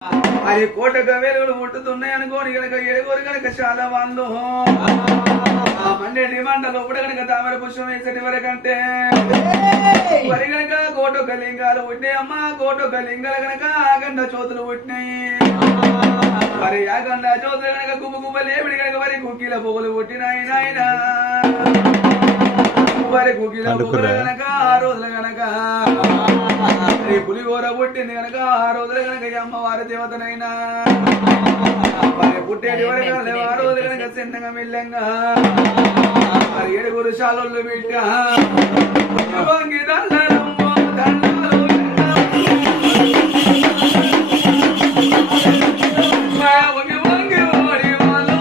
అది కోటక వెలుగులు ముట్టుతున్నాయి అనుకోని కనుక ఏడుగురు కనుక చాలా వాళ్ళు మండేటి మండలు ఇప్పుడు కనుక తామర పుష్పం వేసేటి వరకంటే మరి కనుక కోటొక లింగాలు పుట్టినాయి అమ్మ కోటొక లింగాలు కనుక ఆగండ చోతులు పుట్టినాయి మరి ఆగండ చోతులు కనుక గుమ్మ గుమ్మ లేవిడి కనుక మరి కుక్కీల పువ్వులు పుట్టినాయి నాయన మరి కుక్కీల పువ్వులు కనుక ఆ రోజులు కనుక పులిగోర పుట్టింది కనుక ఆ రోజులు కనుక అమ్మవారి దేవతనైనా మరి పుట్టేటి వరకు ఆ రోజులు కనుక చిన్నగా మిల్లంగా మరి ఏడుగురు శాలలు బిడ్డ వంగి దండలమ్మో దండాలు వంగి వంగి ఓడి వాళ్ళు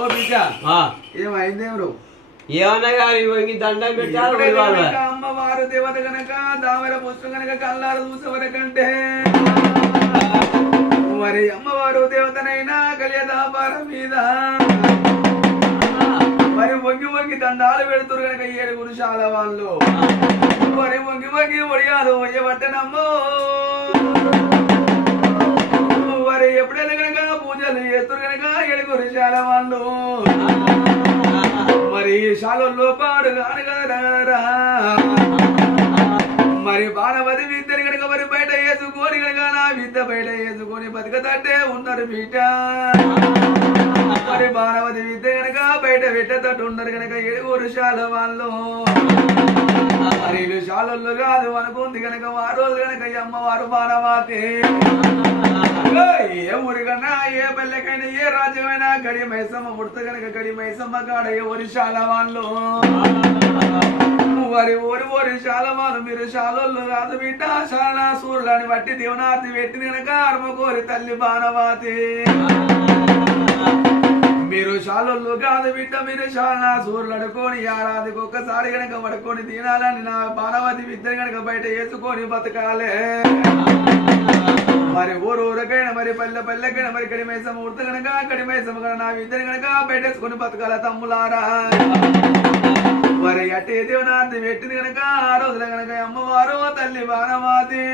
ఓ బిడ్డ ఏమైందేమరు ఏమన్నా కానీ వంగి దండం పెట్టారు అమ్మవారు దేవత గనక దామెర పుష్పం గనక కల్లారు చూసేవరకంటే మరి అమ్మవారు దేవతనైనా కలియదాపారం మీద మరి వంగి వంగి దండాలు పెడుతురు గనక ఏడుగురు చాలా వాళ్ళు మరి వంగి వంగి ఒడియాలు వయ్యబట్టనమ్మో మరి ఎప్పుడైనా గనక పూజలు చేస్తురు గనక ఏడుగురు చాలా వాళ్ళు మరి శాలలో పాడుగారా మరి బాణవతి విద్యని కనుక మరి బయట వేసుకొని కనుక నా విద్య బయట వేసుకొని బతుకతంటే ఉన్నారు బీట మరి బాణవతి విద్య కనుక బయట పెట్టేటట్టు ఉన్నారు కనుక ఏడుగురు శాల వాళ్ళు మరి శాలల్లో కాదు అనుకుంది కనుక ఆ రోజు కనుక అమ్మవారు బాణవతి ఏ ఊరికన్నా ఏ పల్లెకైనా ఏ రాజ్యమైనా గడి మైసమ్మ పుడత కనుక గడి మైసమ్మ కాడ ఎవరి శాల వాళ్ళు వారి ఊరి శాల వాళ్ళు మీరు శాలల్లో కాదు బిడ్డ శాలా సూర్యులని బట్టి దేవనార్తి పెట్టింది కనుక అర్మకోరి తల్లి బాణవాతి మీరు శాలల్లో కాదు బిడ్డ మీరు శాలా సూర్యులు అడుకొని ఏడాదికి ఒక్కసారి కనుక పడుకొని తినాలని నా బాణవతి విద్య కనుక బయట వేసుకొని బతకాలే మరి ఊరూరకైనా మరి పల్లె పల్లెకైనా మరి కడిమేసం ఉడత కనుక కడిమేసం కనుక నా విద్యను కనుక పెట్టేసుకొని బతకాల తమ్ములారా మరి అట్టే దేవనార్థి పెట్టింది కనుక ఆ రోజుల కనుక అమ్మవారు తల్లి బాణవాతి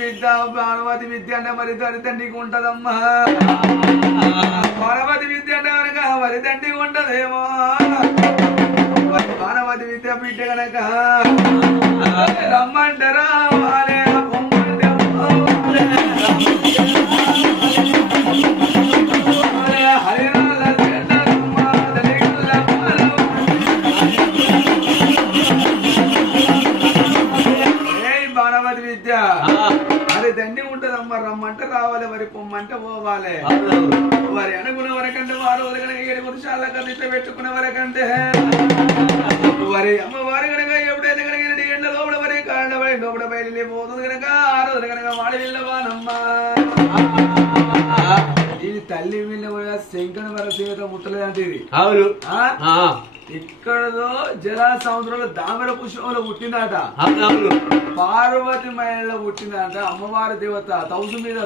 బిడ్డ బాణవతి విద్య అంటే మరి తండ్రికి ఉంటదమ్మా బాణవతి విద్య అంటే కనుక మరి తండ్రికి ఉంటదేమో బాణవతి విద్య బిడ్డ కనుక రమ్మంటారా వారే బాణవతి విద్య అది దండి ఉంటదమ్మా రమ్మంటే రావాలి మరి పొమ్మంటే పోవాలి వారి అనుకున్న వరకంటే వారు కనుక 7 నిమిషాల కదిట పెట్టుకునే వరకంటే వారి అమ్మవారి కనుక ఎప్పుడైతే కనుక ఎండ లోపల వరే కాండ పడి లోపల బయలు పోతుంది కనుక ఆ రోజు కనుక వాడి వెళ్ళవానమ్మా ఇది తల్లి వీళ్ళ శంకర వర సీత ముట్టలేదంటేది అవును ఇక్కడదో జల సముద్రంలో దామెర పుష్పంలో పుట్టిందట పార్వతి మహిళలో పుట్టిందట అమ్మవారి దేవత తౌసు మీద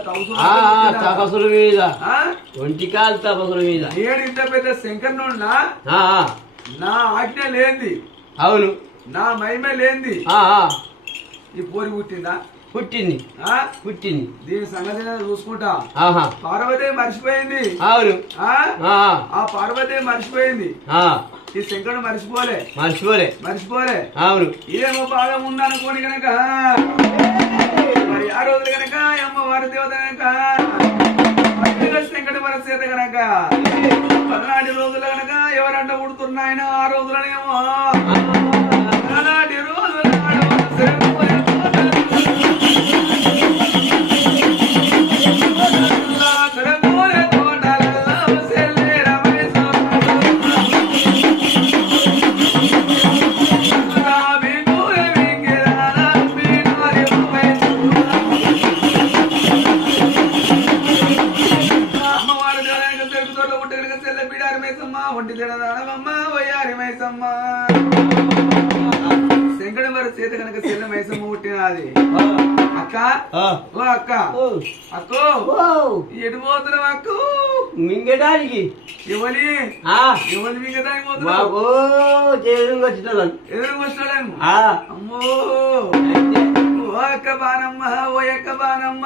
తపసుల మీద ఒంటికాల తపసుల మీద నేను ఇంత పెద్ద శంకర్ను నా ఆజ్ఞ లేంది అవును నా మహిమ లేంది ఈ పోరి పుట్టిందా పుట్టింది దీని సంగతి చూసుకుంటా పార్వతి మర్చిపోయింది అవును ఆ పార్వతి మర్చిపోయింది ఈ శంకరుడు మర్చిపోలే అవును ఏమో బాగా ఉందనుకోని కనుక మరి ఆ రోజులు కనుక అమ్మవారి దేవత కనుక శంకరుడు మన చేత కనుక 14 రోజులు కనుక ఎవరంట పుడుతున్నాయన ఆ రోజులనేమో 14 రోజులు ఒంటి తినదానమ్మ వయ్యారి మైసమ్మ శంకర మరి చేత కనుక చెల్ల మైసమ్మ పుట్టిన నాది అక్క ఓ అక్క అక్కో ఎటు పోతున్నావు అక్కు మింగడానికి ఎవరి ఎవరి మింగడానికి పోతున్నావు ఎదురు వచ్చినాడేమో అమ్మో ఓ అక్క బానమ్మ ఓ అక్క బానమ్మ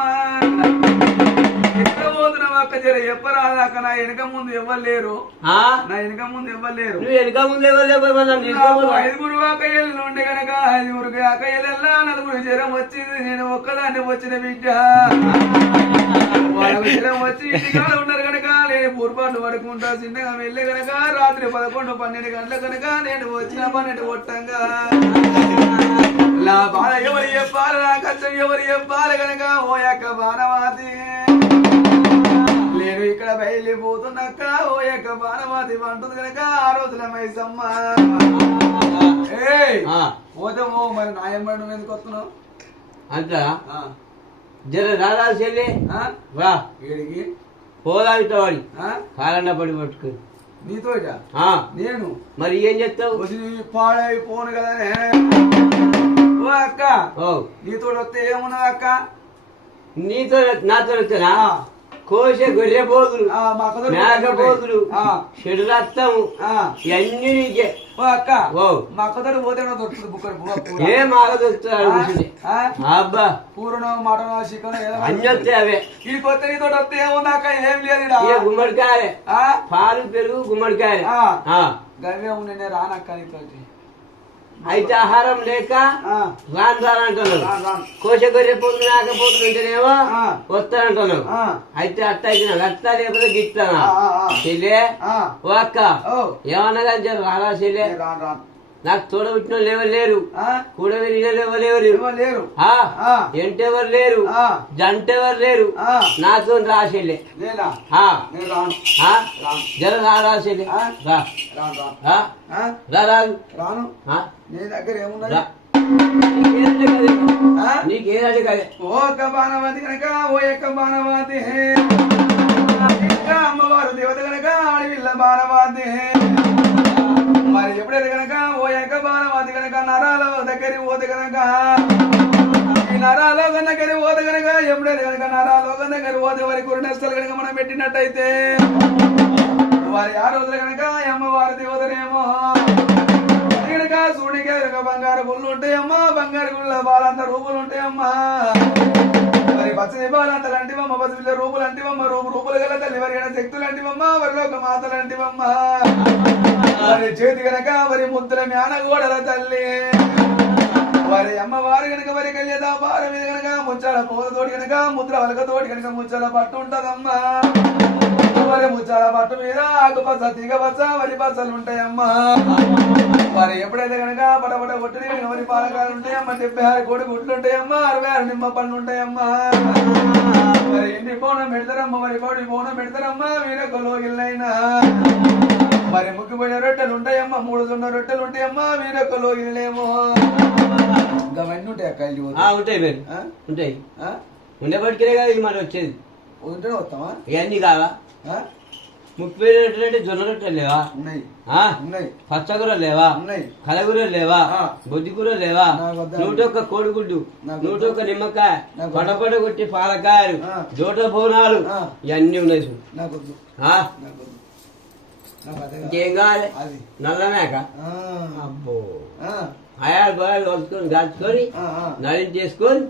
ఎక్కడ పోతున్నావు అక్క జర చెప్పరాదాక నా వెనక ముందు ఎవ్వరు లేరు నా వెనక ముందు ఎవ్వరు లేరు ఐదుగురు అక్కయ్యలు ఉండే కనుక ఐదుగురికి అక్కయ్యలల్లా నలుగురు జ్వరం వచ్చింది నేను ఒక్కదాన్ని వచ్చిన బిడ్డ వాళ్ళకి జ్వరం వచ్చి ఇంటికాడ ఉన్నారు కనుక నేను పొరపాటు పడుకుంటా చిన్నగా వెళ్ళే కనుక రాత్రి 11-12 గంటల కనుక నేను వచ్చిన 12 కొట్టంగా నా బాధ ఎవరు చెప్పాలి నా కష్టం ఎవరు చెప్పాలి కనుక ఓ యొక్క బాణవాది నేను ఇక్కడ బయలుపోతున్నాక ఓ యొక్క బాణవాది అంటుంది కనుక ఆ రోజుల మైసమ్మ పోతే ఓ మరి నాయమ్మ నువ్వు ఎందుకు వస్తున్నావు అంట జర రారా చెల్లి రా వీడికి పోదా వాడి కాలండా పడి పట్టుకుని నీతో నేను మరి ఏం చెప్తావు పాడైపోను కదా ఓ అక్క నీతో వస్తే ఏమున్నది అక్క నీతో నాతో వస్తేనా కోసే గొర్రె పోదులు మేక పోదులు చెడు రక్తం ఇవన్నీ నీకే ఓ అక్క మా అక్కతో పోతే దొరుకుతుంది బుక్కడు ఏ మాక దొరుకుతుంది అబ్బా పూర్ణ మటన్ చికెన్ అన్ని వస్తాయి అవే ఈ కొత్త నీతో వస్తే ఏముంది అక్క ఏం లేదు గుమ్మడికాయలే పాలు పెరుగు గుమ్మడికాయలే గవే నేను రానక్క నీతోటి అయితే ఆహారం లేక రానంటున్నావు కోశ గొర్రె పోతులు నాకపోతులు ఉంటేనేమో వస్తానంటున్నావు అయితే అట్ట అయితే అట్ట లేకపోతే గిట్టానా చెల్లే ఓ అక్క ఏమన్నా కానీ రారా చెల్లే నాకు తోడబుట్టిన ఎవరు లేరు కూడా ఎవరు లేరు ఎంటెవరు లేరు జంటెవరు లేరు నాతో రాసేలే జర రాసేలే రాను నీ దగ్గర ఏమున్నా నీకేదంటే కదే ఓ యొక్క బాణవాది కనుక ఓ యొక్క బాణవాది అమ్మవారు దేవత కనుక ఆడవిల్ల బాణవాది మరి ఎప్పుడైతే కనుక ఓ యొక్క బాణవాది కనుక నరాల దగ్గర పోతే కనుక ఈ నరాలోకం దగ్గర పోతే కనుక ఎప్పుడైతే కనుక నరాలోకం దగ్గర పోతే వారి కురుణస్థలు కనుక మనం పెట్టినట్టయితే వారి ఆ రోజులు కనుక అమ్మవారి దేవతనేమో కనుక సూడికి కనుక బంగారు గుళ్ళు ఉంటాయమ్మా బంగారు గుళ్ళ బాలంత రూపులు ఉంటాయమ్మా మరి పచ్చని బాలంతలు అంటివమ్మ పసిపిల్ల రూపులు అంటివమ్మ రూపులు గల తల్లి వరి శక్తులు అంటివమ్మ వరిలోక మాతలు అంటివమ్మ మరి చేతి కనుక మరి ముద్దుల మ్యాన గోడల తల్లి వారి అమ్మవారి కనుక వరి కళ్యత పార మీద కనుక ముచ్చాల పోతతోటి కనుక ముద్ర వలకతోటి కనుక ముచ్చాల పట్టు ఉంటదమ్మా మరి ముచ్చాల పట్టు మీద ఆకుపచ్చ తీగ పచ్చ వరి పచ్చలు ఉంటాయమ్మా మరి ఎప్పుడైతే కనుక పడబడ కొట్టి వరి పాలకాలు ఉంటాయమ్మా 76 కోడి గుడ్లు ఉంటాయమ్మా 66 నిమ్మ పళ్ళు ఉంటాయమ్మా మరి ఇంటి బోనం పెడతారమ్మా మరి కోడి బోనం పెడతారమ్మా వీరొకలో ఇల్లైనా మరి ముగ్గుపోయిన రొట్టెలు ఉంటాయమ్మా 3 జొన్న రొట్టెలు ఉంటాయమ్మా వీరొకలో ఇల్లేమో అవన్నీ ఉంటాయి అక్క ఉంటాయి మీరు ఉంటాయి ఉండేపటికే కదా ఇది మరి వచ్చేది ఉంటే వస్తావా ఇవన్నీ కావా 30 రొట్టెలు జొన్న రొట్టెలు లేవా ఉన్నాయి పచ్చకూర లేవా కలగూర లేవా బొద్దికూర లేవా 101 కోడిగుడ్డు 101 నిమ్మకాయ పడపడ కొట్టి పాలకాయలు జోట బోనాలు ఇవన్నీ ఉన్నాయి ఇంకేం కావాలి నల్ల మేక అబ్బో ఆయాలు బాగా వలుచుకొని దాచుకొని నలించేసుకొని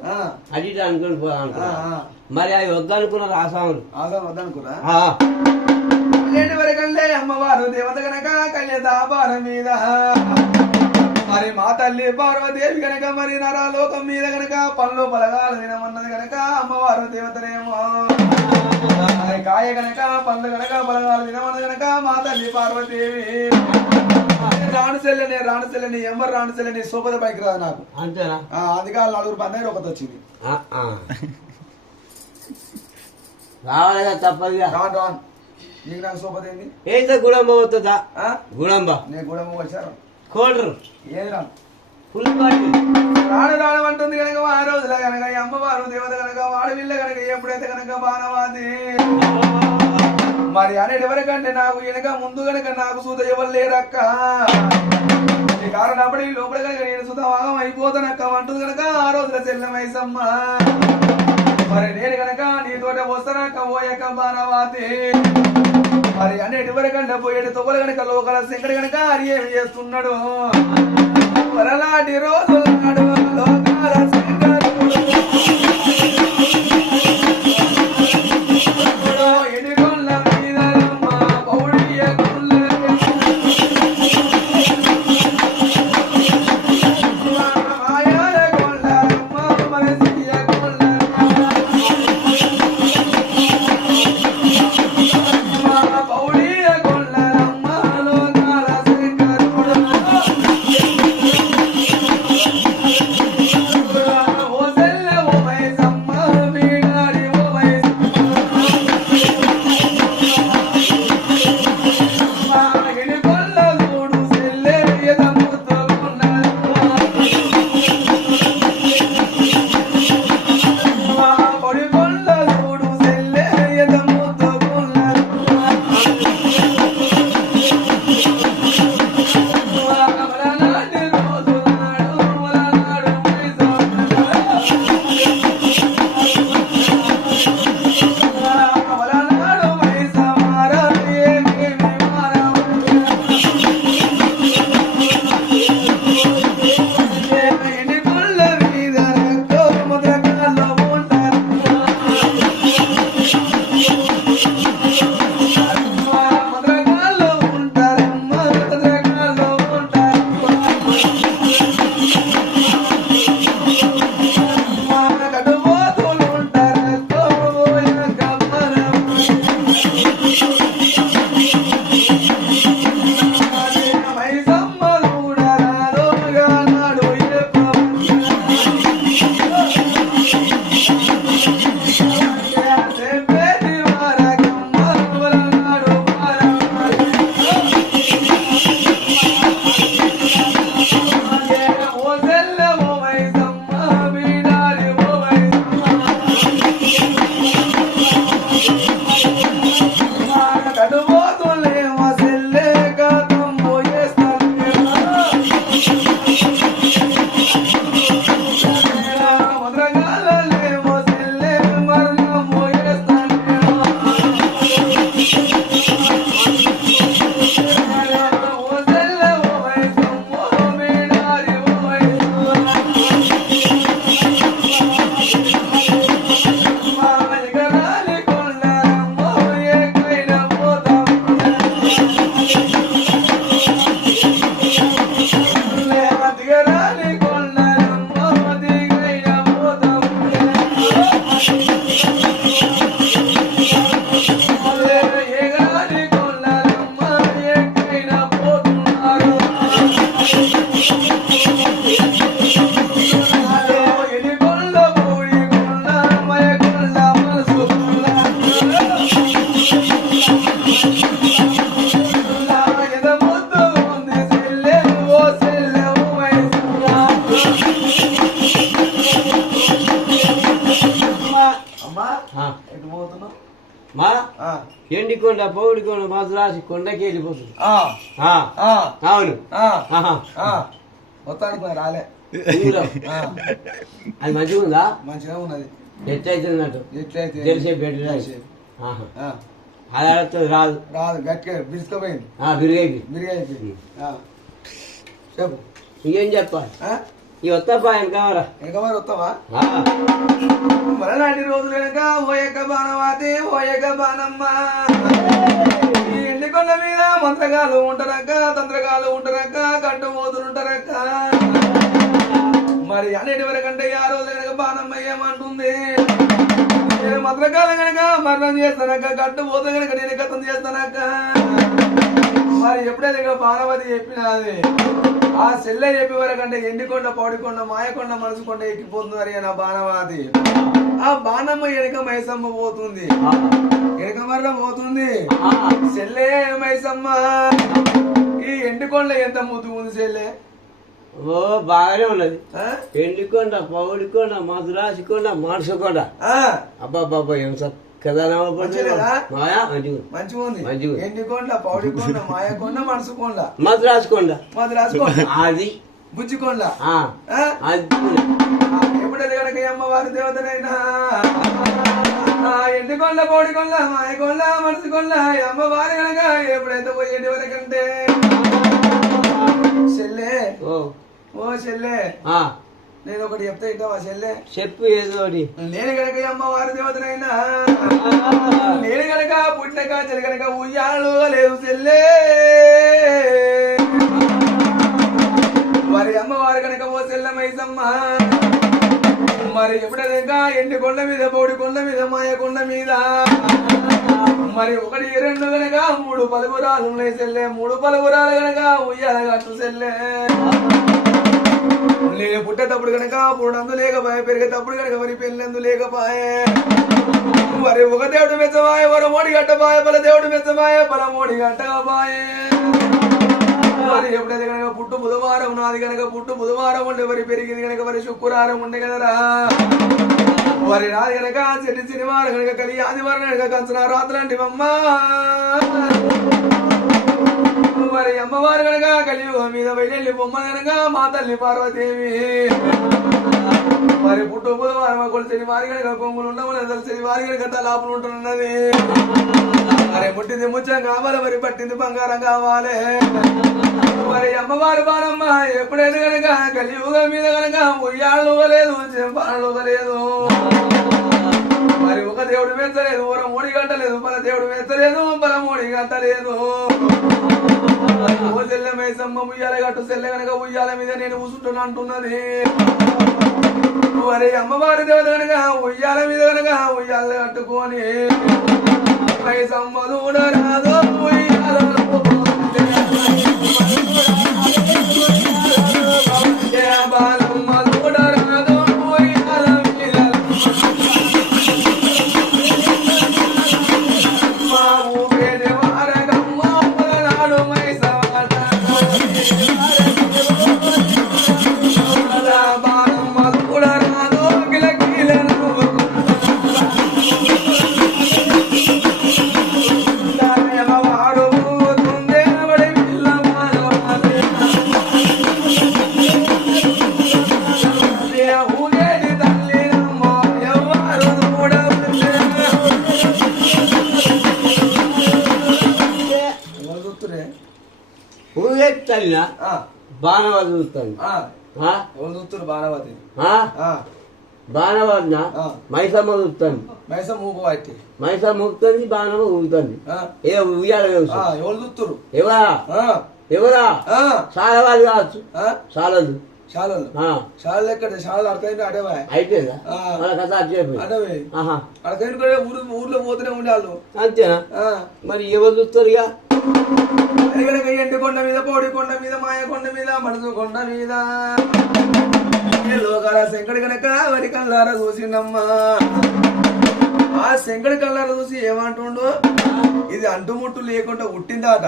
అటు ఇటు అనుకుని పోదాం మరి అవి వద్దనుకున్న రాసాములు వద్దనుకున్నా వరకంటే అమ్మవారు దేవత కనుక కళ్యాణ మీద మరి మా తల్లి పార్వదేవి కనుక మరి నరాలోకం మీద కనుక పనులు పలగాలు తినమన్నది కనుక అమ్మవారు దేవతనేమో కాయ కనుక పనులు కనుక పలగాలు తినమన్నది కనుక మా తల్లి పార్వదేవి రాను చెల్లెని ఎవరు రాను చెల్లెని సోపద పైకి రాదు నాకు అంతేనా అందుకే 4 పందాయి ఒకటి వచ్చింది రావాలిగా తప్పదుగా రాను నీకు నాకు సోపద ఏంది ఏంటో గుడంబ అవుతుందా గుడంబ నేను గుడంబ వచ్చాను కోల్డ్రు ఏది రాను ఫుల్ బాటిల్ రాను అంటుంది కనుక ఆ రోజుల కనుక అమ్మవారు దేవత కనుక వాడవిల్ల కనుక ఎప్పుడైతే కనుక బాణవాది మరి అనేది ఎవరికంటే నాకు వెనక ముందు కనుక నాకు సూత ఎవరు లేరక్క ఈ కారణప్పుడు ఈ లోపల కనుక నేను సుత భాగం అయిపోతానక్క అంటుంది కనుక ఆ రోజుల చెల్లమైసమ్మ మరి నేను కనుక నీతోట వస్తానక్క పోయక బాణవాతి మరి అన్నిటి వరకంటే పోయేటి తొవ్వలు కనుక లోకల శంకడి కనుక అది ఏమి చేస్తున్నాడు వరలాంటి రోజులు నాడు లోకాల శంకరుడు ఎడిగొల్ల మీదమ్మ పౌడియ గుల్ల మాయాల గొల్లమ్మ మనసియ గొల్లమ్మ పౌడియ గొల్లమ్మ లోకాల శంకరుడు ఓ సెల్ల ఓ మైసమ్మ వీడారి ఓ మైసమ్మ ఎడి కొల్ల చూడు సెల్లే ఎదముతో పొడి కొల్ల చూడు సెల్లే ఎదముతో వలనాటి రోజు నాడు వలనాడు వలనాడు మైసమార ఏమేమి ఎన్ని కొల్ల మీద ముద్రకాల్లో ఉంటారు ముద్రకాల్లో ఉంటారమ్మ ముద్రకాల్లో ఉంటారు కడుబోతులు ఉంటారు కోయ గమ్మనం మైసమ్మ చూడరాదోగా నాడు ఏ చెప్పేటి వారకమ్మ వలనాడు ఓ సెల్ల ఓ మైసమ్మ వీడారి ఓ మైసమ్మ కడుబోతులేమో సెల్లే కాతం పోయేస్తాను ముద్రగాలేమో సెల్లే మరణం పోయేస్తాను ఓ సెల్ల ఓ మైసమ్మ వీడారి ఓ మైసమ్మ ఎగరాలి కొండరమ్మ ఏకైన పోతాం దిగరాలి కొండరమ్మ దిగైన పోతాం ఎగరాలి కొండరమ్మ ఏకైన పోతున్నారు ఎలి కొండ పూడి కొండ మయ కొండ మనసు ఎద ముద్దు ఉంది సెల్లె ఓ సెల్లె ఓ మైసమ్మ అమ్మా ఎటు పోతున్నావు మా ఎండికొండ పౌడికొండ మద్రాసి కొండకి వెళ్ళిపోతుంది అవును ఆహా. మొత్తానికి రాలే ఊరం. అది మంచిగా ఉందా మంచిగా ఉన్నది ఎట్లయితున్నట్టు ఎట్లయితే తెలిసే పెట్ట అది అడుగుతుంది రాదు రాదు గట్టిగా బిరుచుకోపోయింది బిరుగైపోయి బిరిగైపోయింది చెప్పు ఇంకేం చెప్పాలి ఈ వస్తాపా వెనకమరా వెనక మరి వస్తావా మరలాంటి రోజులు వెనక ఓయక బాణవాతి ఓయక బాణమ్మ ఈ ఎండికొండ మీద మంత్రగాలు ఉంటారక్క తంత్రగాలు ఉంటారక్క కట్టుబోతులు ఉంటారక్క మరి అన్నిటి వరకంటే ఆ రోజు కనుక బాణమ్మ ఏమంటుంది నేను మంత్రకాలం కనుక మరణం చేస్తానక్క కట్టుబోతు కనుక నేను కథం చేస్తానక్క మరి ఎప్పుడైతే ఇక బాణవతి చెప్పినది ఆ సెల్లె చెప్పే వరకంటే ఎండికొండ పౌడికొండ మాయకొండ మనసుకొండ ఎక్కిపోతుంది నా బాణవాది ఆ బాణమ్మ ఎనక మైసమ్మ పోతుంది ఎనక మరణ పోతుంది సెల్లే మైసమ్మ ఈ ఎండికొండ ఎంత ముద్దు ఉంది సెల్లే ఓ బాగానే ఉన్నది ఎండికొండ పౌడికొండ మధురాసికొండ మనసుకొండ అబ్బాబ్బాబ్బా ఏం చక్కదనం మంచిగా మాయా మంచిగా ఉంది. మంచిగా. ఎండికొండ, పౌడికొండ, మాయకొండ, మనసుకొండ, మద్రాసుకొండ మద్రాసుకొండ, అది బుజ్జికొండ. అది ఎప్పుడైతే కనుక అమ్మవారి దేవతనైనా ఎండికొండ, పౌడికొండ, మాయకొండ, మనసుకొండ అమ్మవారి కనుక ఎప్పుడైతే పోయేటి వరకంటే చెల్లె, ఓ చెల్లె, నేను ఒకటి చెప్తా ఇంటావా చెల్లె? చెప్పు ఏదో. నేను గనక అమ్మవారి దేవతనైనా నేను గనక పుట్టిన కాంచెలు గనక ఉయ్యాలు లేవు చెల్లె. మరి అమ్మవారు గనక ఓ చెల్ల మైసమ్మ మరి ఎప్పుడైనా ఎండి కొండ మీద, పౌడి కొండ మీద, మాయ కొండ మీద మరి ఒకటి రెండు గనక 3 పలుగురాలు ఉన్నాయి చెల్లె. 3 పలుగురాలు గనక ఉయ్యాల కట్టు చెల్లె. నేను పుట్టేటప్పుడు కనుక పురుడందు లేకపాయ, పెరిగేటప్పుడు కనుక మరి పెళ్ళందు లేకపాయే. మరి ఒక దేవుడు మెచ్చబాయ, వర మోడి గట్టబాయ, పల దేవుడు మెచ్చబాయ, పల మోడి గట్టబాయే. మరి ఎప్పుడైతే కనుక పుట్టు బుధవారం నాది కనుక పుట్టు బుధవారం ఉండే మరి పెరిగింది కనుక మరి శుక్రవారం ఉండే కదరా. మరి నాది కనుక చెట్టు శనివారం కనుక కలిగి ఆదివారం కనుక కంచన రాత్రులంటి అమ్మ. మరి అమ్మవారు కనుక కలియుగం మీద వెళ్ళి బొమ్మ కనుక మా తల్లి పార్వతీదేవి. మరి పుట్టు బుధవారం కొలిసేది వారి కనుక కొంగులు ఉండమని తెలిసేది వారి కనుక తలాపులు ఉంటున్నది. మరి పుట్టింది ముచ్చం కావాలి, మరి పట్టింది బంగారం కావాలి. మరి అమ్మవారు బాలమ్మ ఎప్పుడైనా కనుక కలియుగం మీద కనుక ఉయ్యాళ్ళు లేదు, చెంపాలు లేదు. మరి ఒక దేవుడు మెచ్చలేదు, ఊర మూడి గంటలేదు, పల దేవుడు మెచ్చలేదు, పల మూడి గంటలేదు. ఓ చెల్లె మైసమ్మ ఉయ్యాల గట్టు చెల్లె గనక ఉయ్యాల మీద నేను కూసుంటున్నా అంటున్నది. మరి అమ్మవారి దేవత గనక ఉయ్యాల మీద గనక ఉయ్యాల కట్టుకొని మైసమ్మ చూడరాదో ఉయ్యాలలో బాలమ్మ చూడరాదో ఉయ్యాల మీద మా ఊపేది వారగమ్మ పలనాడు మైసమ్మ బాలమ్మ చూడరాదో గిలగిలను వాడు పోతుందే బడి పిల్లవాడు ఊగేది తల్లి అమ్మ ఎవరు చూడవుతురే ఊగెత్తల్లా బాణవాది చూస్తాను. ఎవరు చూస్తున్నారు? బాణవతి బాణవాదిన మైసమ్మ చూస్తాను. మైసమ్మ మూగు పట్టి మైసమ్మ ఊగుతుంది, బాణమ్మ ఊగుతుంది. ఏ ఉయ్యాల ఎవరు చూస్తున్నారు? ఎవరా ఎవరా సాలవాది కావచ్చు. సాలదు శాలలు శాలలు ఎక్కడ శాలలు అడకైనా అడవా అయిపోయిందా మన కథ చెప్పి అడవే అడకైన కూడా ఊర్లో పోతూనే ఉండాలి. అంతేనా? మరి ఎవరు చూస్తారు? ఇక ఎండి కొండ మీద, పౌడి కొండ మీద, మాయ కొండ మీద, మనసు కొండ మీద లోకాల శంకడి కనుక వరి కల్లారా చూసిండమ్మా. ఆ శంకడి కల్లారా చూసి ఏమంటుండో, ఇది అంటుముట్టు లేకుండా ఉట్టిందాట,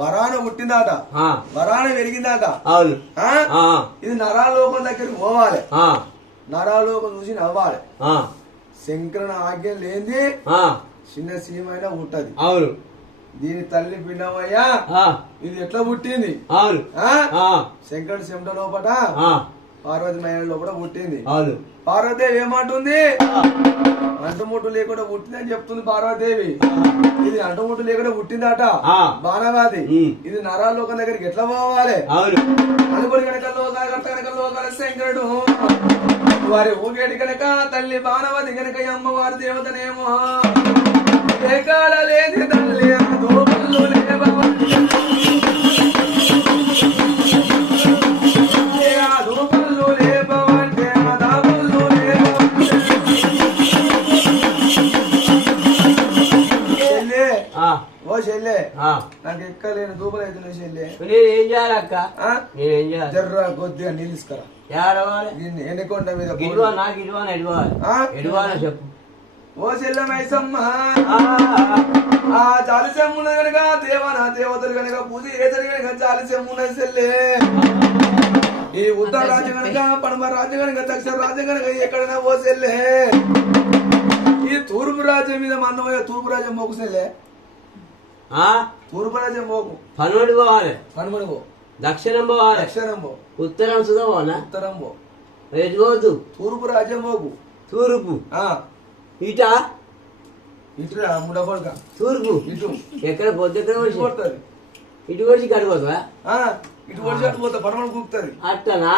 వరాన ఉట్టిందాట, వరాన పెరిగిందాట. ఇది నరాలోకం దగ్గరికి పోవాలి, నరాలోకం చూసి నవ్వాలి. శంకరుని ఆజ్ఞ లేని చిన్న సీమైనా ఉంటది. అవును. దీని తల్లి పిండమయ్యా ఇది ఎట్లా పుట్టింది? శంకరుడు చెమట లోపట పార్వతి మహిళ లోపల పుట్టింది. పార్వతీదేవి ఏమంటుంది? అంటుముట్టు లేకుండా పుట్టిందని చెప్తుంది పార్వతీదేవి. ఇది అంటుముట్టు లేకుండా పుట్టిందట బాణవాది. ఇది నరాలోకం దగ్గరికి ఎట్లా పోవాలి అనుకుని కనుక లోకాల శంకరుడు వారి ఊగేటి కనుక తల్లి బాణవతి కనుక అమ్మవారి దేవతనేమో ఏకాడ లేని తల్లి దోపల్లు లేబవంటే దోపల్లు లేబవంటే దాపల్లు లేబవంటే చెల్లె ఓ చెల్లె నాకు ఎక్కలేని దూపలు అయితే చెల్లె ఏం చేయాలక్క? జర్ర కొద్దిగా నీళ్ళు తీసుకురా. ఎన్నికొండ మీద చెప్పు. ఓ చెల్లె మైసమ్మ ఆ చాలి చెమ్మున కనుక దేవనా దేవతలు కనుక పూజ ఏదరి కనుక చాలి చెమ్మున చెల్లె. ఈ ఉత్తర రాజ్యం కనుక పడమ రాజ్యం కనుక దక్షిణ రాజ్యం కనుక ఎక్కడైనా ఓ చెల్లె. ఈ తూర్పు రాజ్యం మీద మన తూర్పు రాజ్యం మోకుసలే తూర్పు రాజ్యం మోకు పనుడి పోవాలి కనుమడి పో దక్షిణం పోవాలి దక్షిణం పో ఉత్తరం సుధా పోనా ఉత్తరం పో ఎటు పోదు తూర్పు రాజ్యం మోకు తూర్పు ఇటా ఇటు ముడకొడుక తూర్పు ఇటు ఎక్కడ పోతే ఎక్కడ వచ్చి కొడుతుంది ఇటు వచ్చి కడిపోతుందా ఇటు వచ్చి అటు పోతా పడమలు కూపుతుంది అట్టనా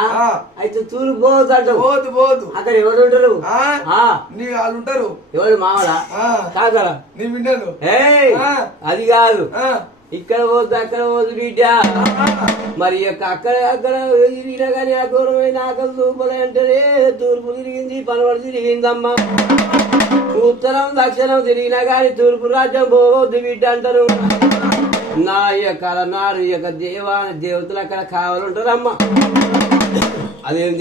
అయితే తూర్పు పోవద్దు అంట పోదు పోదు అక్కడ ఎవరు ఉంటారు నీ వాళ్ళు ఉంటారు ఎవరు మామడా కాదా నీ బిడ్డలు అది కాదు ఇక్కడ పోద్దు అక్కడ పోద్దు బిడ్డ మరి అక్కడ అక్కడ తిరిగినా కానీ ఆ ఘోరమైన ఆకలి తూపలే అంటే తూర్పు తిరిగింది పనవడు తిరిగిందమ్మా ఉత్తరం దక్షిణం తిరిగినా కానీ తూర్పు రాజ్యం పోవద్దు బిడ్డ అంటారు నా యొక్క నాడు ఈ యొక్క దేవతలు అక్కడ కావాలంటారమ్మా అదేం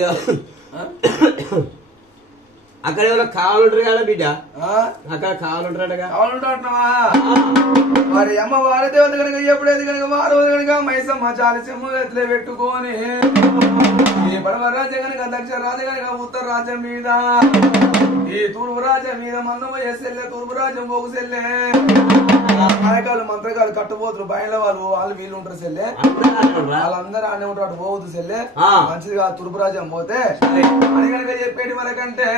అక్కడ ఎవరో కావాలంటారు కదా బిడ్డ అక్కడ కావాలంటారటగా కావాలంటున్నావా మరి అమ్మ వారి దేవత కనుక ఎప్పుడైతే కనుక వారు కనుక మైసమ్మ చాలిసమ్మ ఎత్తులే పెట్టుకొని ఈ పడవ రాజ్యం కనుక దక్షిణ రాజ్యం కనుక ఉత్తర రాజ్యం మీద ఈ తూర్పు రాజ్యం మీద మన్నమ్మ చేసెళ్ళే తూర్పు రాజ్యం పోగు సెల్లే నాయకాలు మంత్రగాలు కట్టుపోతున్నారు బయట వాళ్ళు వీళ్ళు ఉంటారు సెల్లే వాళ్ళందరూ అనే ఉంటారు అటు పోవద్దు సెల్లే మంచిదిగా తూర్పు రాజ్యం పోతే అని కనుక చెప్పేటి వరకంటే